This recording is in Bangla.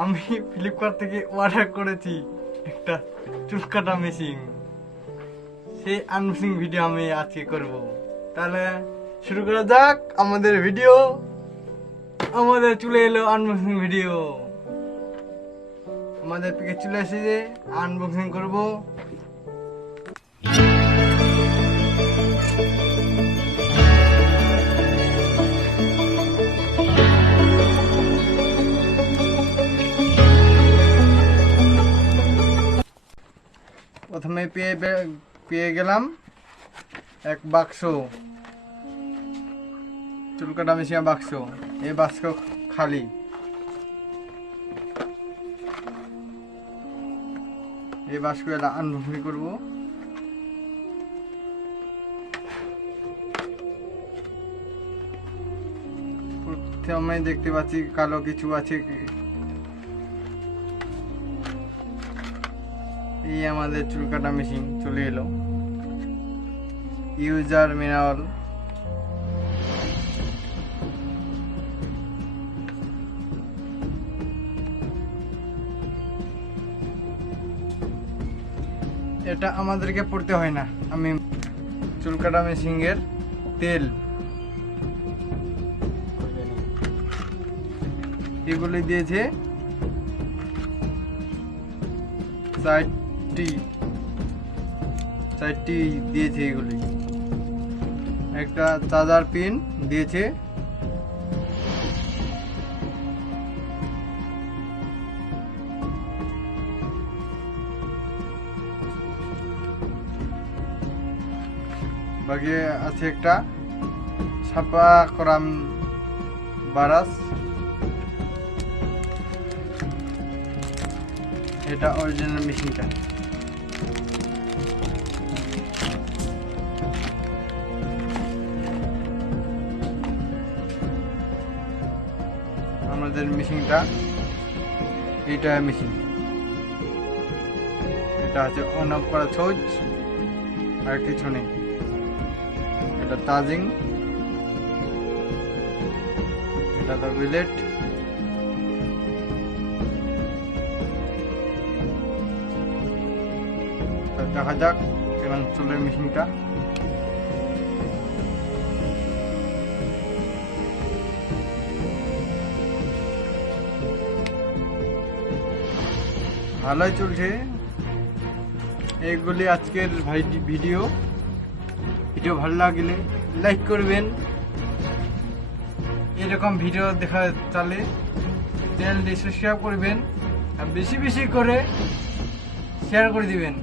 আমি ফ্লিপকার্ট থেকে অর্ডার করেছি একটা চুল কাটা মেশিন। সেই আনবক্সিং ভিডিও আমি আজকে করব। তাহলে শুরু করা যাক আমাদের ভিডিও। আমাদের চলে এলো আনবক্সিং ভিডিও। আমাদের পেকে চলে এসেছে, আনবক্সিং করব। প্রথমে পেয়ে গেলাম এক বাক্স চুল কাটা মেশিন বাক্স। এই বাক্স খালি। এই বাক্স আনবক্সিং করবো। প্রথমে দেখতে পাচ্ছি কালো কিছু আছে। এই আমাদের চুল কাটা মেশিন চলে এলো। ইউজার ম্যানুয়াল, এটা আমাদেরকে পড়তে হয় না। আমি চুল কাটা মেশিনের তেল এগুলি দিয়েছে চারটি দিয়েছে। এগুলি একটা চার্জার পিন দিয়েছে। বাকি আছে একটা ছাপা করা বারাস। এটা অরিজিনাল মেশিনটা। আমাদের মেশিনটা এটা মেশিন। এটা আছে অন অফ করা সুইচ, আর কিছু নেই। এটা চার্জিং, এটা তো বিলেট। দেখা যাক কেমন চলে মেশিনটা। ভালোই চলছে। এইগুলি আজকের ভিডিও ভালো লাগলে লাইক করবেন। এরকম ভিডিও দেখা চালে চ্যানেলটি সাবস্ক্রাইব করবেন, আর বেশি বেশি করে শেয়ার করে দিবেন।